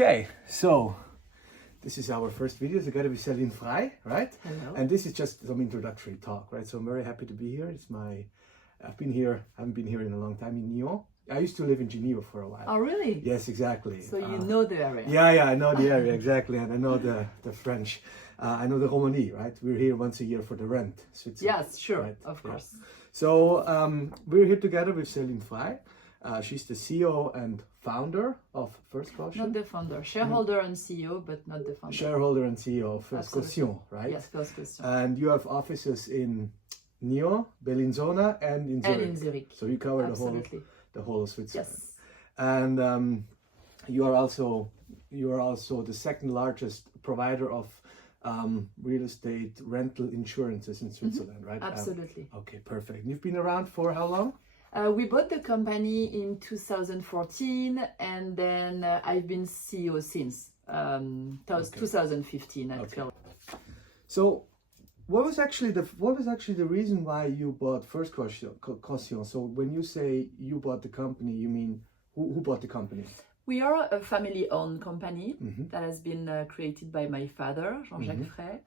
Okay, so this is our first video together with Céline Frey, right? Hello. And this is just some introductory talk, right? So I'm very happy to be here. Haven't been here in a long time in Nyon. I used to live in Geneva for a while. Oh, really? Yes, exactly. So you know the area? Yeah, I know the area, exactly. And I know the French. I know the Romandie, right? We're here once a year for the rent, Switzerland. Yes, sure, right? of course. Yeah. So we're here together with Céline Frey. She's the CEO and founder of FirstCaution. Not the founder, shareholder and CEO, but not the founder. Shareholder and CEO of FirstCaution, right? Yes, FirstCaution. And you have offices in Nyon, Bellinzona, and in Zurich. And in Zurich. So you cover the whole of Switzerland. Yes. And you are also the second largest provider of real estate rental insurances in Switzerland, right? Absolutely. Okay, perfect. You've been around for how long? We bought the company in 2014, and then I've been CEO since 2015 actually. Okay. So, what was actually the reason why you bought FirstCaution? So, when you say you bought the company, you mean who bought the company? We are a family-owned company that has been created by my father, Jean-Jacques Frey,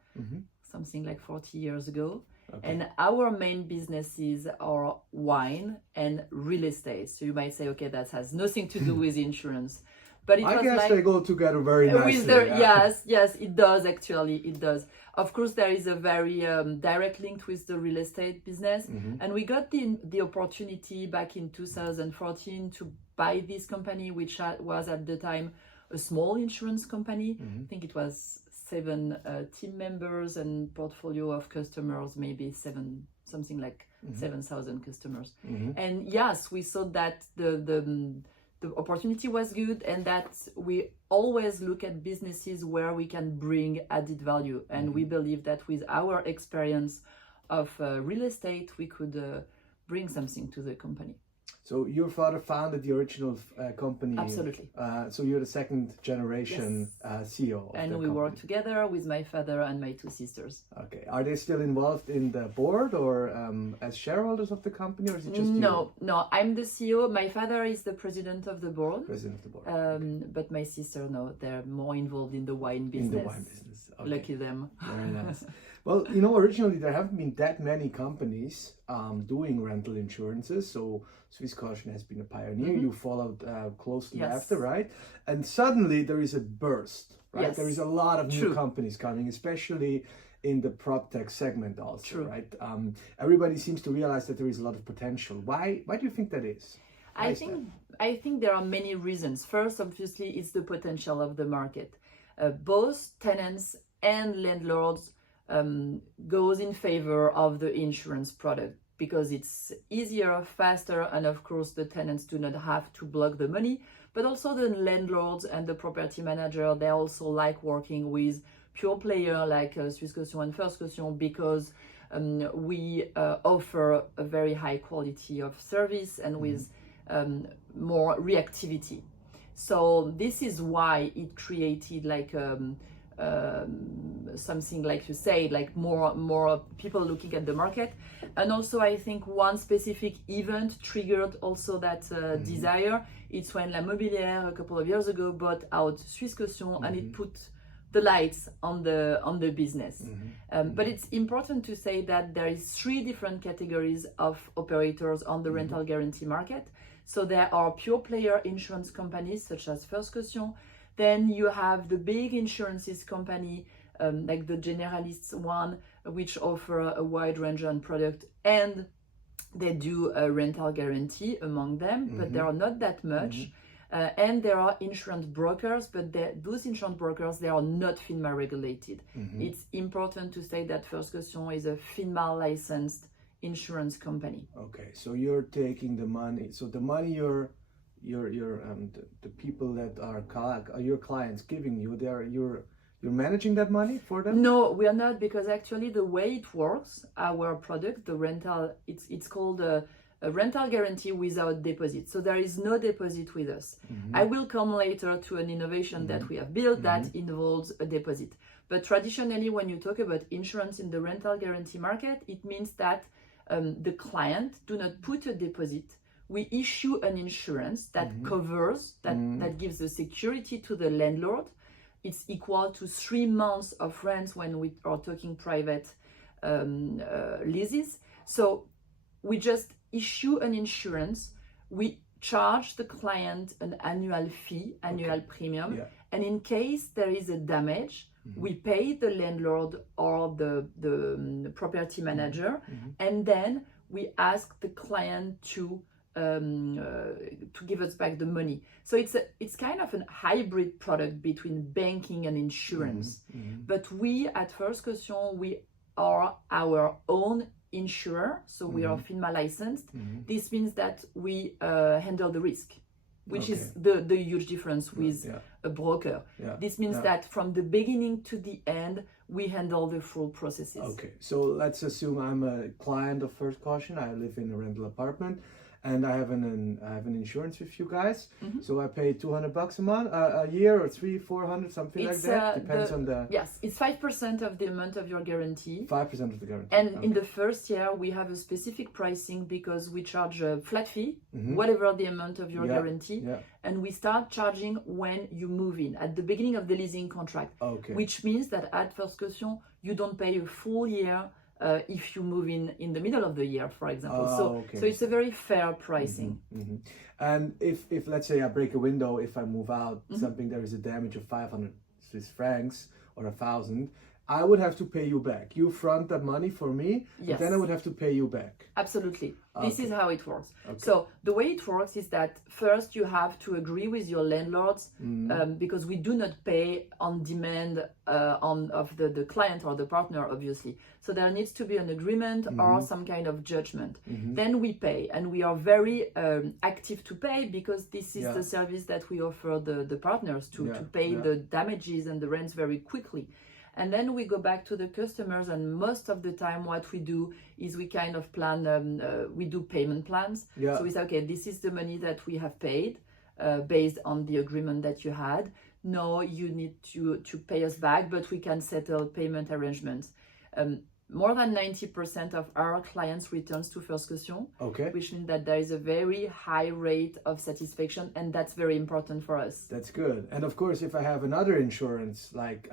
something like 40 years ago. Okay. And our main businesses are wine and real estate. So you might say, okay, that has nothing to do with insurance. But I guess they go together very nicely. Yes, it does actually, it does. Of course, there is a very direct link with the real estate business. And we got the opportunity back in 2014 to buy this company, which was at the time a small insurance company. I think it was 7 team members and portfolio of customers, maybe 7,000 customers. And yes, we saw that the opportunity was good, and that we always look at businesses where we can bring added value. And we believe that with our experience of real estate, we could bring something to the company. So your father founded the original company. Absolutely. So you're the second generation CEO. And we work together with my father and my 2 sisters. Okay. Are they still involved in the board or as shareholders of the company, or is it just you? No. I'm the CEO. My father is the president of the board. President of the board. But my sister, no, they're more involved in the wine business. In the wine business. Okay. Lucky them. Very nice. Well, originally there haven't been that many companies doing rental insurances. So SwissCaution has been a pioneer. You followed closely after, right? And suddenly there is a burst, right? Yes. There is a lot of new companies coming, especially in the PropTech segment also, right? Everybody seems to realize that there is a lot of potential. Why do you think that is? I think there are many reasons. First, obviously, it's the potential of the market. Both tenants and landlords goes in favor of the insurance product because it's easier, faster, and of course the tenants do not have to block the money, but also the landlords and the property manager, they also like working with pure player like SwissCaution and FirstCaution because we offer a very high quality of service and with more reactivity. So this is why it created like something like you say, like more people looking at the market. And also I think one specific event triggered also that desire. It's when La Mobilière a couple of years ago bought out SwissCaution and it put the lights on the business. But it's important to say that there is 3 different categories of operators on the rental guarantee market. So there are pure player insurance companies such as FirstCaution. Then you have the big insurances company, like the generalists one, which offer a wide range of product, and they do a rental guarantee among them, but there are not that much. And there are insurance brokers, but those insurance brokers, they are not FINMA regulated. It's important to say that FirstCaution is a FINMA licensed insurance company. Okay, so you're taking the money. So the money the people that are your clients giving you, you're managing that money for them? No, we are not, because actually the way it works, our product, the rental, it's called a rental guarantee without deposit. So there is no deposit with us. I will come later to an innovation that we have built that involves a deposit. But traditionally, when you talk about insurance in the rental guarantee market, it means that the client do not put a deposit, we issue an insurance that covers, that gives the security to the landlord. It's equal to 3 months of rent when we are talking private leases. So we just issue an insurance, we charge the client an annual fee, annual premium, and in case there is a damage, we pay the landlord or the property manager, and then we ask the client to give us back the money. So it's kind of a hybrid product between banking and insurance. But we at FirstCaution, we are our own insurer, so we are FINMA licensed. This means that we handle the risk, which is the huge difference with a broker. This means that from the beginning to the end, we handle the full processes. Okay, so let's assume I'm a client of FirstCaution. I live in a rental apartment, and I have an insurance with you guys. So I pay $200 a month, a year, or 300-400, something like that. Depends on the. Yes, it's 5% of the amount of your guarantee. 5% of the guarantee. And in the first year, we have a specific pricing because we charge a flat fee, whatever the amount of your guarantee, and we start charging when you move in at the beginning of the leasing contract. Which means that at FirstCaution, you don't pay a full year. If you move in the middle of the year, for example. So it's a very fair pricing. And if let's say I break a window, if I move out, something, there is a damage of 500 Swiss francs or 1,000, I would have to pay you back. You front that money for me, yes. Then I would have to pay you back. Absolutely. This is how it works. So the way it works is that first you have to agree with your landlords because we do not pay on demand of the client or the partner, obviously. So there needs to be an agreement or some kind of judgment. Then we pay, and we are very active to pay because this is the service that we offer the partners to pay the damages and the rents very quickly. And then we go back to the customers, and most of the time what we do is we kind of plan, we do payment plans. So we say, okay, this is the money that we have paid based on the agreement that you had. No, you need to pay us back, but we can settle payment arrangements. More than 90% of our clients returns to FirstCaution, which means that there is a very high rate of satisfaction, and that's very important for us. That's good. And of course, if I have another insurance, like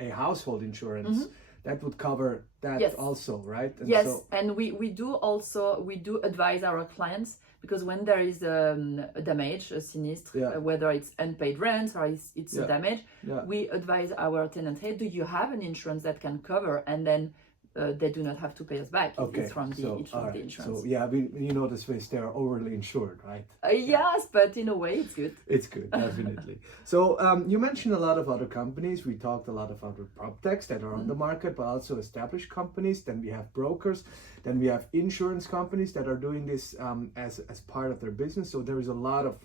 a household insurance, that would cover that also, right? And and we do advise our clients, because when there is a damage, a sinistre, whether it's unpaid rent or it's a damage, we advise our tenant, hey, do you have an insurance that can cover? And then they do not have to pay us back. It's from the insurance. So the Swiss, they are overly insured, right? Yes, but in a way it's good. It's good, definitely. So you mentioned a lot of other companies. We talked a lot of other PropTechs that are on the market, but also established companies. Then we have brokers. Then we have insurance companies that are doing this as part of their business. So there is a lot of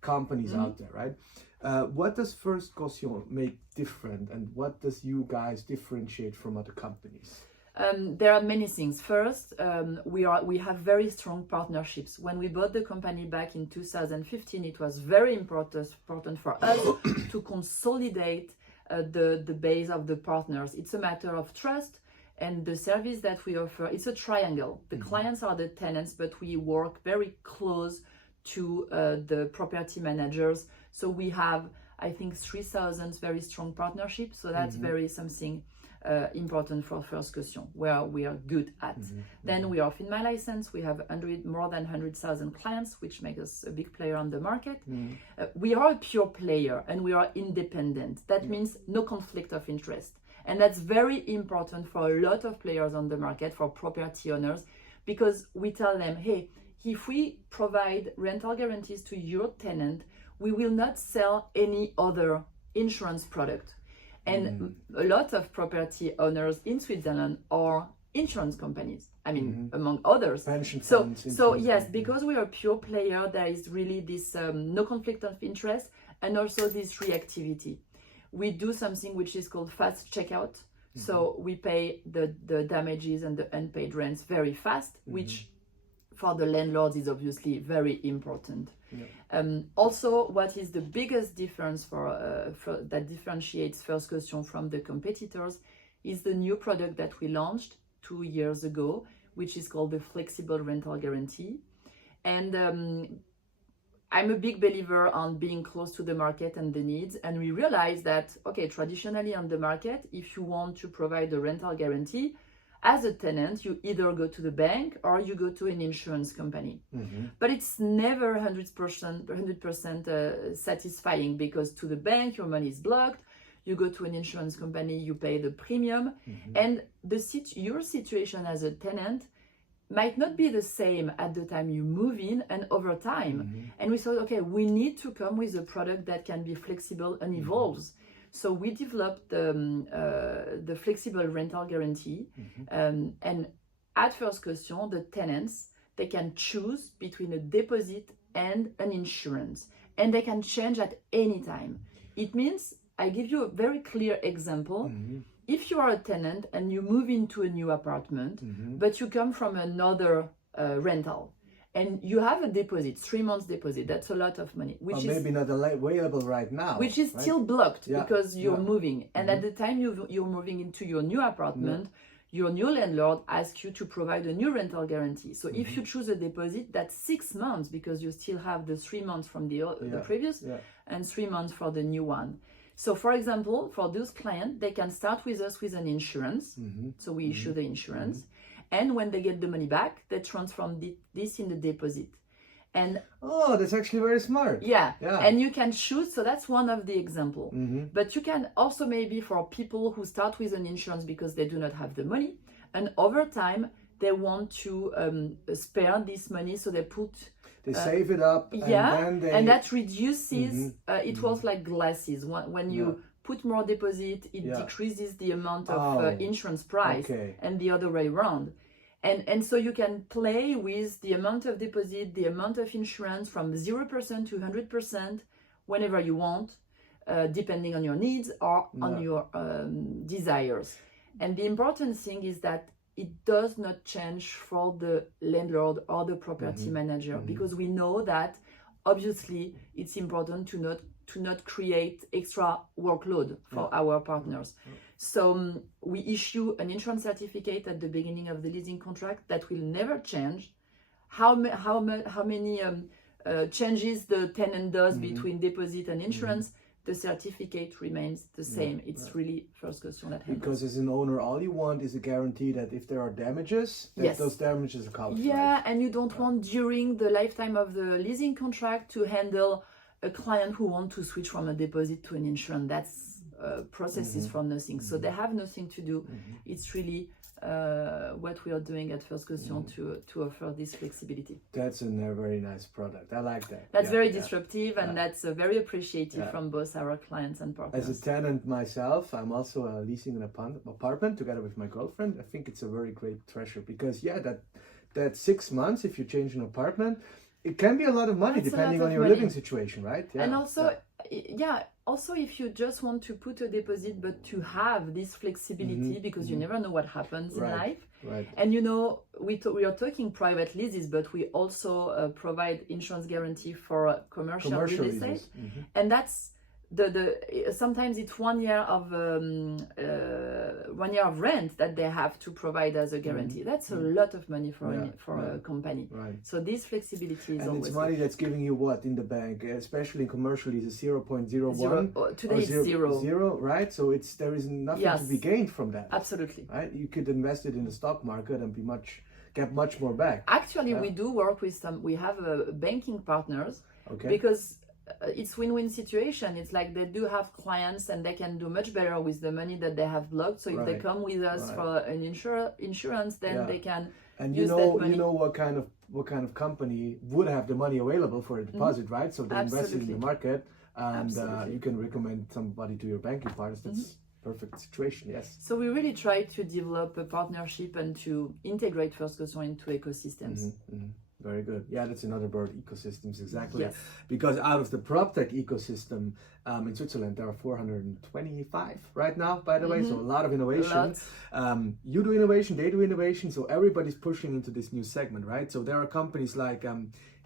companies out there, right? What does FirstCaution make different, and what does you guys differentiate from other companies? There are many things. First, we have very strong partnerships. When we bought the company back in 2015, it was very important for us to consolidate the base of the partners. It's a matter of trust, and the service that we offer, it's a triangle. The clients are the tenants, but we work very close to the property managers. So we have, I think, 3,000 very strong partnerships. So that's very something important for FirstCaution, where we are good at. Then we are FINMA licensed. We have more than 100,000 clients, which makes us a big player on the market. We are a pure player, and we are independent. That means no conflict of interest. And that's very important for a lot of players on the market, for property owners, because we tell them, hey, if we provide rental guarantees to your tenant, we will not sell any other insurance product. And a lot of property owners in Switzerland are insurance companies, I mean, among others. Pension funds. So yes, because we are a pure player, there is really this no conflict of interest, and also this reactivity. We do something which is called fast checkout. So we pay the damages and the unpaid rents very fast, which for the landlords is obviously very important. Also, what is the biggest difference that differentiates FirstCaution from the competitors is the new product that we launched 2 years ago, which is called the flexible rental guarantee. And I'm a big believer on being close to the market and the needs. And we realize that, okay, traditionally on the market, if you want to provide a rental guarantee, as a tenant, you either go to the bank or you go to an insurance company. But it's never 100% satisfying, because to the bank, your money is blocked. You go to an insurance company, you pay the premium. And your situation as a tenant might not be the same at the time you move in and over time. And we thought, okay, we need to come with a product that can be flexible and evolves. So we developed the flexible rental guarantee. And at FirstCaution, the tenants, they can choose between a deposit and an insurance. And they can change at any time. It means, I give you a very clear example. If you are a tenant and you move into a new apartment, but you come from another rental, and you have a deposit, 3 months deposit, that's a lot of money. Which is maybe not available right now. Which is still blocked because you're moving. And at the time you're moving into your new apartment, your new landlord asks you to provide a new rental guarantee. So if you choose a deposit, that's 6 months, because you still have the 3 months from the previous and 3 months for the new one. So for example, for those clients, they can start with us with an insurance. So we issue the insurance. And when they get the money back, they transform this in the deposit. And oh, that's actually very smart. Yeah. And you can choose. So that's one of the example. But you can also, maybe for people who start with an insurance because they do not have the money, and over time they want to spare this money, so they save it up. And that reduces. It works like glasses. When you put more deposit, it decreases the amount of insurance price, and the other way around. And so you can play with the amount of deposit, the amount of insurance, from 0% to 100% whenever you want, depending on your needs or on your desires. And the important thing is that it does not change for the landlord or the property manager, because we know that obviously it's important to not create extra workload for our partners. So we issue an insurance certificate at the beginning of the leasing contract that will never change. How many changes the tenant does between deposit and insurance, the certificate remains the same. It's really FirstCaution that handles. Because as an owner, all you want is a guarantee that if there are damages, that those damages are covered. And you don't want during the lifetime of the leasing contract to handle a client who wants to switch from a deposit to an insurance. That's processes for nothing. So they have nothing to do. It's really what we are doing at FirstCaution to offer this flexibility. That's a very nice product. I like that. That's very disruptive, and that's very appreciated from both our clients and partners. As a tenant myself, I'm also leasing an apartment together with my girlfriend. I think it's a very great treasure, because that 6 months, if you change an apartment, it can be a lot of money depending on your living situation, right? And also, also if you just want to put a deposit, but to have this flexibility, because you never know what happens in life. And we are talking private leases, but we also provide insurance guarantee for commercial real estate. And that's sometimes it's 1 year of 1 year of rent that they have to provide as a guarantee. That's a lot of money for a company. So this flexibility is always. And it's money that's giving you what in the bank, especially in commercial, is 0.01. Today it's zero. Zero, right? So there is nothing to be gained from that. Absolutely. Right? You could invest it in the stock market and get much more back. Actually, we do work with we have banking partners, because it's win-win situation. It's like they do have clients and they can do much better with the money that they have blocked. So if they come with us for an insurance, then they can use that money. You know what kind of company would have the money available for a deposit, right? So they invest it in the market, and you can recommend somebody to your banking partners. That's perfect situation. Yes. So we really try to develop a partnership and to integrate FirstCaution into ecosystems. Very good. Yeah, that's another word, ecosystems, exactly. Yes. Because out of the PropTech ecosystem in Switzerland, there are 425 right now, by the way, so a lot of innovation. You do innovation, they do innovation, so everybody's pushing into this new segment, right? So there are companies like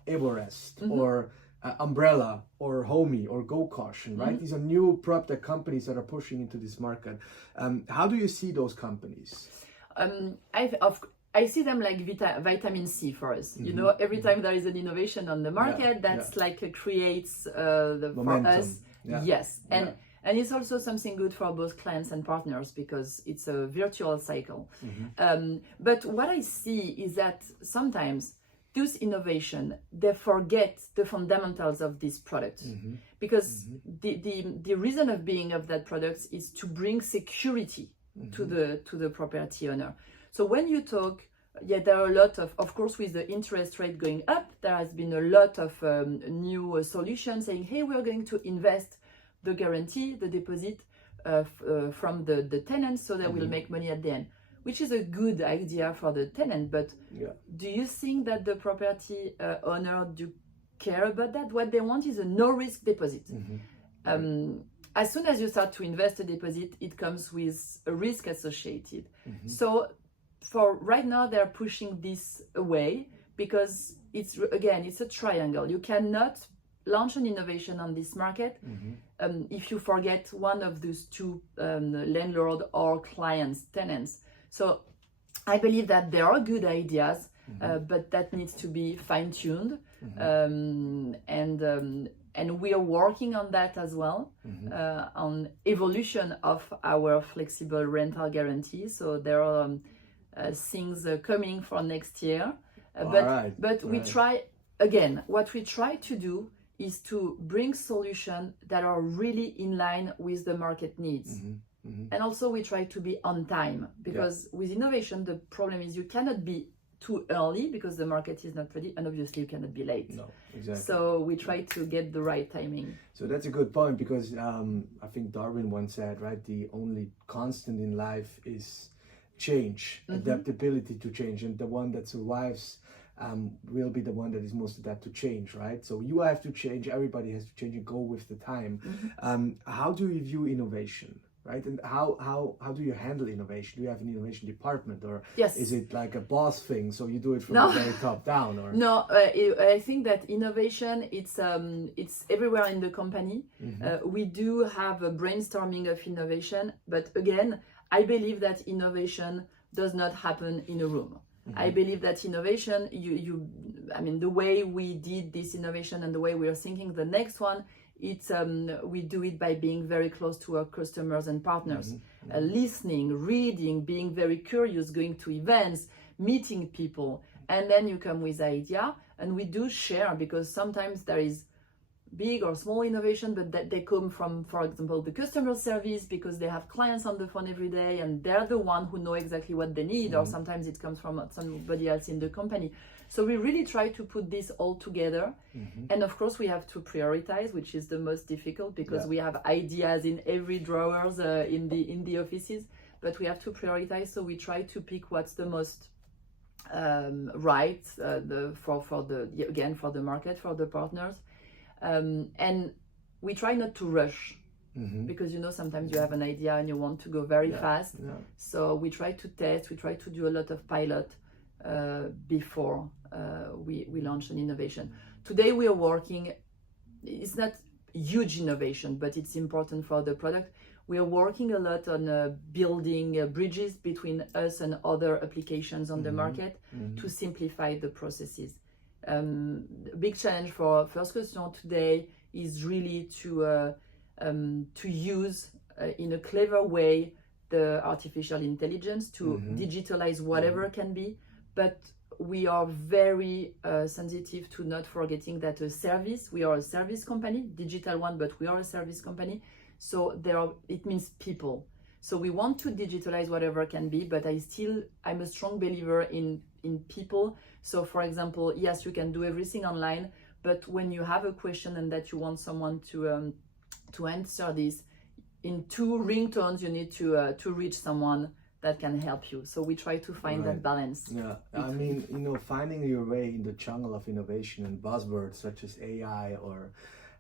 Evorest or Umbrella or Homey or FirstCaution, right? These are new PropTech companies that are pushing into this market. How do you see those companies? I see them like vitamin C for us. You know, every time there is an innovation on the market, that's like creates the momentum. For us. Yes, and it's also something good for both clients and partners because it's a virtual cycle. But what I see is that sometimes those innovation, they forget the fundamentals of this product because the reason of being of that product is to bring security to the property owner. So when you talk, there are a lot of course, with the interest rate going up, there has been a lot of new solutions saying, hey, we're going to invest the guarantee, the deposit from the tenants so that we'll make money at the end, which is a good idea for the tenant. But do you think that the property owner do care about that? What they want is a no-risk deposit. As soon as you start to invest a deposit, it comes with a risk associated. So for right now, they're pushing this away because it's a triangle. You cannot launch an innovation on this market if you forget one of those two landlord or clients, tenants. So I believe that there are good ideas, but that needs to be fine-tuned. And we are working on that as well, on evolution of our flexible rental guarantee. So there are things coming for next year. But we try, again, what we try to do is to bring solutions that are really in line with the market needs. And also we try to be on time because with innovation, the problem is you cannot be too early because the market is not ready, and obviously you cannot be late. No, exactly. So we try to get the right timing. So that's a good point because I think Darwin once said, right, the only constant in life is change, adaptability to change, and the one that survives will be the one that is most adapted to change, right? So you have to change, everybody has to change and go with the time. How do you view innovation? Right, and how do you handle innovation? Do you have an innovation department, or is it like a boss thing? So you do it from the very top down, or no? I think that innovation it's everywhere in the company. We do have a brainstorming of innovation, but again, I believe that innovation does not happen in a room. I believe that innovation, I mean, the way we did this innovation and the way we are thinking the next one. We do it by being very close to our customers and partners, listening, reading, being very curious, going to events, meeting people, and then you come with idea, and we do share because sometimes there is big or small innovation, but that they come from, for example, the customer service because they have clients on the phone every day and they're the one who know exactly what they need, or sometimes it comes from somebody else in the company. So we really try to put this all together. And of course we have to prioritize, which is the most difficult because we have ideas in every drawers in the offices, but we have to prioritize. So we try to pick what's the most right for the market, for the partners. And we try not to rush because sometimes you have an idea and you want to go very fast. So we try to test, we try to do a lot of pilot before we launch an innovation. Today we are working, it's not huge innovation, but it's important for the product. We are working a lot on building bridges between us and other applications on the market to simplify the processes. Big challenge for FirstCaution today is really to use in a clever way the artificial intelligence to digitalize whatever can be, but we are very sensitive to not forgetting that we are a service company, digital one, but we are a service company. So it means people. So we want to digitalize whatever can be, but I'm a strong believer in people. So for example, yes, you can do everything online, but when you have a question and that you want someone to answer this, in 2 ringtones, you need to reach someone that can help you. So we try to find that balance. Yeah, I mean, finding your way in the jungle of innovation and buzzwords such as AI or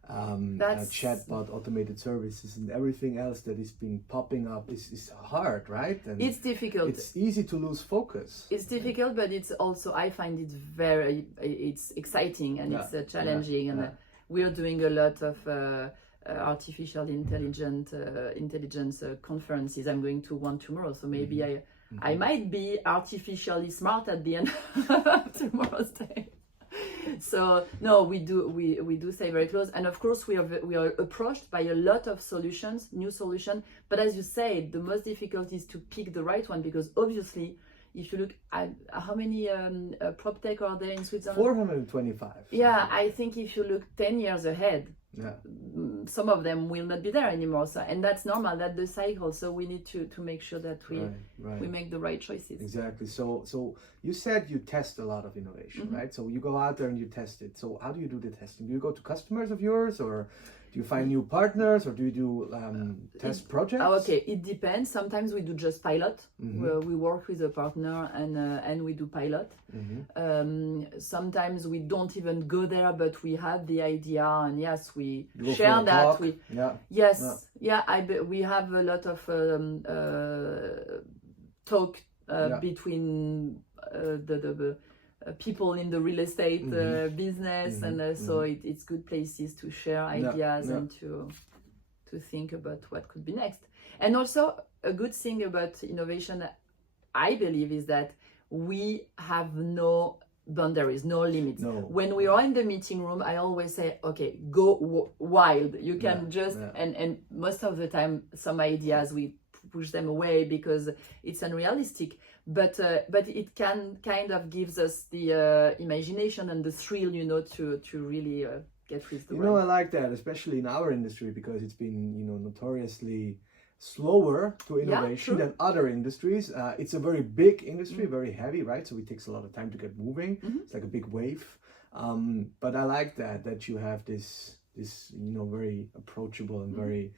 chatbot, automated services, and everything else that is being popping up is hard, right? And it's difficult. It's easy to lose focus. It's difficult, but it's also, I find it it's exciting and it's challenging. And we are doing a lot of artificial intelligence conferences. I'm going to one tomorrow, so maybe I might be artificially smart at the end of tomorrow's day. So no, we do stay very close, and of course we are approached by a lot of solutions, new solutions. But as you say, the most difficult is to pick the right one, because obviously, if you look at how many PropTech are there in Switzerland? 425. Yeah, I think if you look 10 years ahead, yeah, some of them will not be there anymore. So, and that's normal, that's the cycle. So we need to make sure that we make the right choices. Exactly. So you said you test a lot of innovation, right? So you go out there and you test it. So how do you do the testing? Do you go to customers of yours, or do you find new partners, or do you do test projects? Okay, it depends. Sometimes we do just pilot. We work with a partner and we do pilot. Sometimes we don't even go there, but we have the idea, and yes, we share that. We have a lot of talk between the people in the real estate business, and so it's good places to share ideas and to think about what could be next. And also a good thing about innovation, I believe, is that we have no boundaries, no limits. When we are in the meeting room, I always say, okay, go wild. You can and most of the time some ideas we push them away because it's unrealistic, but it can kind of gives us the imagination and the thrill, to really get with the I like that, especially in our industry, because it's been notoriously slower to innovation than other industries. It's a very big industry, very heavy, right? So it takes a lot of time to get moving. It's like a big wave. But I like that you have this very approachable and very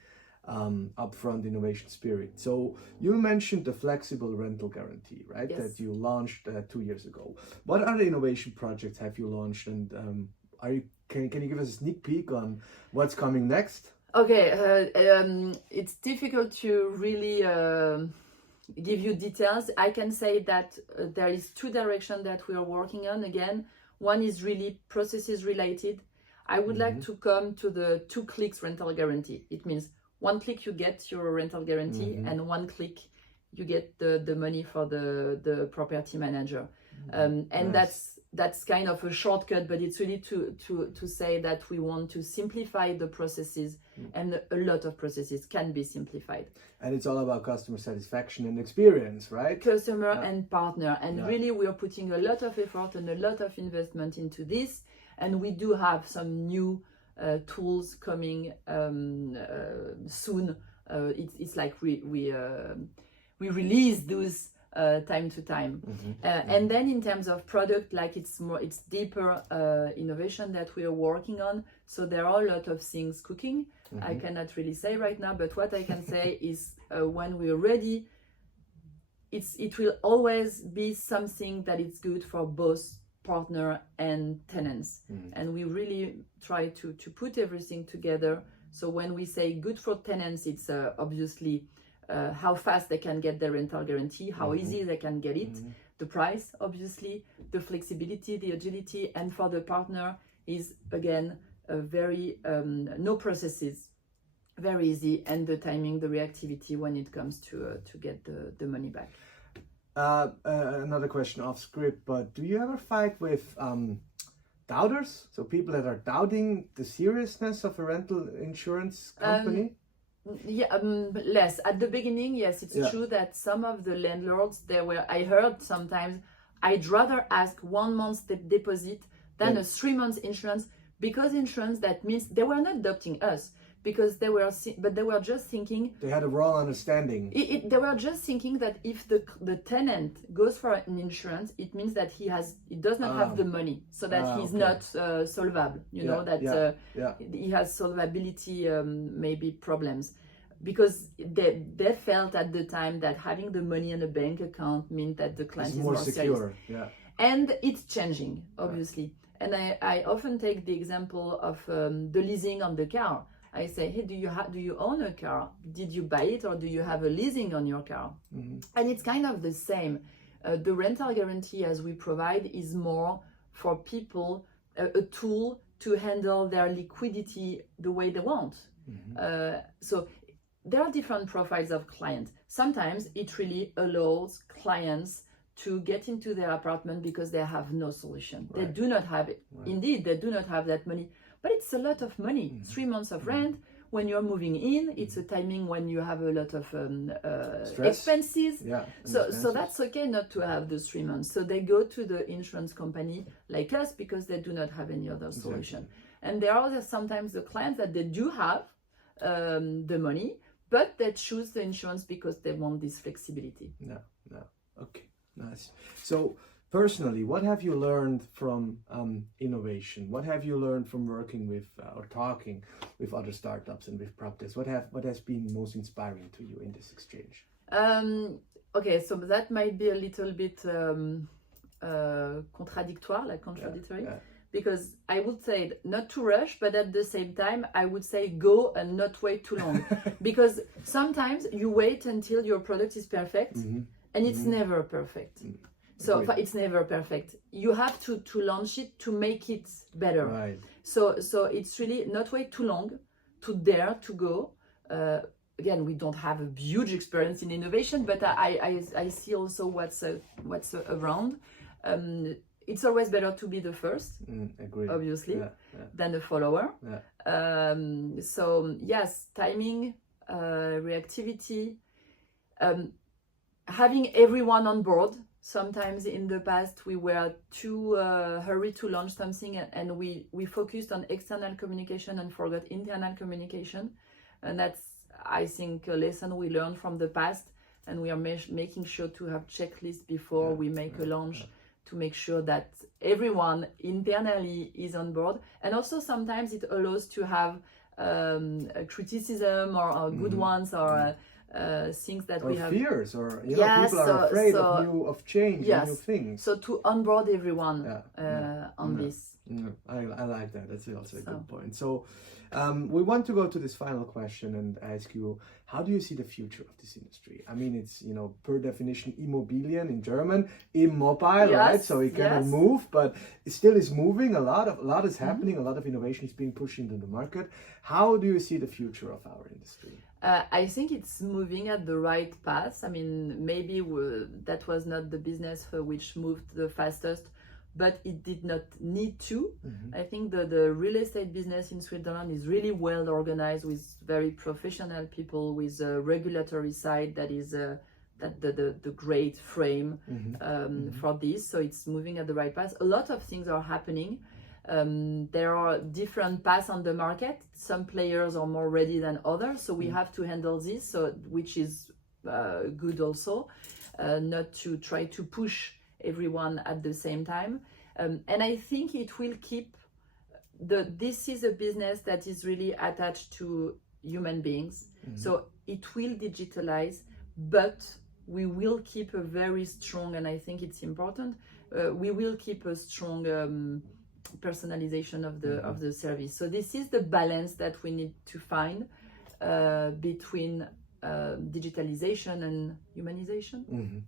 upfront innovation spirit. So you mentioned the flexible rental guarantee, right? Yes. That you launched 2 years ago. What other innovation projects have you launched, and can you give us a sneak peek on what's coming next? Okay, it's difficult to really give you details. I can say that there is 2 directions that we are working on. Again, one is really processes related. I would like to come to the 2 clicks rental guarantee. It means 1 click you get your rental guarantee, and 1 click you get the money for the property manager. And nice. That's kind of a shortcut, but it's really to say that we want to simplify the processes, and a lot of processes can be simplified. And it's all about customer satisfaction and experience, right? Customer and partner. And really we are putting a lot of effort and a lot of investment into this. And we do have some new tools coming soon. It's like we release those time to time. And then in terms of product, like it's deeper innovation that we are working on. So there are a lot of things cooking. I cannot really say right now, but what I can say is when we're ready, it will always be something that is good for both partner and tenants. And we really try to put everything together. So when we say good for tenants, it's obviously how fast they can get their rental guarantee, how easy they can get it, the price, obviously, the flexibility, the agility, and for the partner is again a very no processes, very easy, and the timing, the reactivity when it comes to get the money back. Another question off script, but do you ever fight with doubters? So people that are doubting the seriousness of a rental insurance company? Less. At the beginning, yes, it's true that some of the landlords, I heard sometimes, I'd rather ask 1 month's deposit than a 3 months insurance, because insurance, that means they were not doubting us, because they were just thinking, they had a wrong understanding. They were just thinking that if the tenant goes for an insurance, it means that he does not have the money, so that he's not solvable. He has solvability maybe problems, because they felt at the time that having the money in a bank account meant that the client is more secure. And it's changing, obviously. And I often take the example of the leasing on the car. I say, hey, do you own a car? Did you buy it, or do you have a leasing on your car? And it's kind of the same. The rental guarantee as we provide is more for people, a tool to handle their liquidity the way they want. So there are different profiles of clients. Sometimes it really allows clients to get into their apartment because they have no solution. Right. They do not have it. Right. Indeed, they do not have that money. But it's a lot of money. 3 months of rent. When you're moving in, it's a timing when you have a lot of expenses. Yeah, so that's okay not to have those 3 months. So they go to the insurance company like us because they do not have any other solution. And there are sometimes the clients that they do have the money, but they choose the insurance because they want this flexibility. No. Okay, nice. So personally, what have you learned from innovation? What have you learned from working with or talking with other startups and with PropTech? What has been most inspiring to you in this exchange? Okay, so that might be a little bit contradictory. Yeah. Because I would say not to rush, but at the same time, I would say go and not wait too long. Because sometimes you wait until your product is perfect, and it's never perfect. So it's never perfect. You have to launch it to make it better. Right. So it's really not wait too long, to dare to go. Again, we don't have a huge experience in innovation, but I see also what's around. It's always better to be the first, obviously, than a follower. Yeah. So yes, timing, reactivity, having everyone on board. Sometimes in the past we were too hurried to launch something, and we focused on external communication and forgot internal communication. And that's, I think, a lesson we learned from the past, and we are making sure to have checklists before we make a launch. To make sure that everyone internally is on board. And also sometimes it allows to have a criticism or good ones or things that we have. Or fears, or people are afraid of change and new things. So to onboard everyone on this. I like that. That's also a good point. So we want to go to this final question and ask you, how do you see the future of this industry? I mean, it's, per definition, Immobilien in German, immobile, right? So it cannot move, but it still is moving. A lot is happening. A lot of innovation is being pushed into the market. How do you see the future of our industry? I think it's moving at the right path. I mean, maybe that was not the business for which moved the fastest, but it did not need to. I think the real estate business in Switzerland is really well organized, with very professional people, with a regulatory side that is the great frame for this. So it's moving at the right path. A lot of things are happening. There are different paths on the market. Some players are more ready than others, so we have to handle this, which is good also, not to try to push everyone at the same time. And I think it will keep this is a business that is really attached to human beings. So it will digitalize, but we will keep a very strong, and I think it's important, we will keep a strong personalization of the service. So this is the balance that we need to find between digitalization and humanization,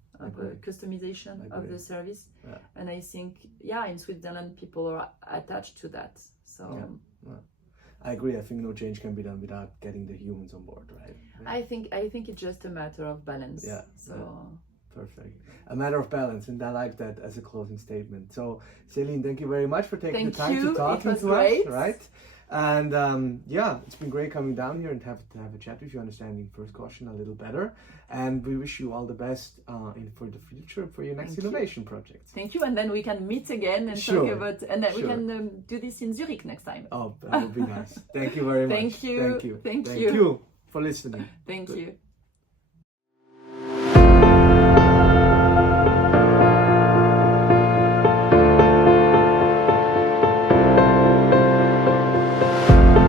customization of the service. And I think, in Switzerland, people are attached to that. So I agree. I think no change can be done without getting the humans on board, right? I think it's just a matter of balance. Perfect. A matter of balance, and I like that as a closing statement. So, Céline, thank you very much for taking the time to talk to us, right? And it's been great coming down here and have a chat with you, understanding FirstCaution a little better. And we wish you all the best for the future, for your next innovation projects. Thank you, and then we can meet again and talk about, and then we can do this in Zurich next time. Oh, that would be nice. Thank you very much. Thank you. Thank you for listening. Thank you.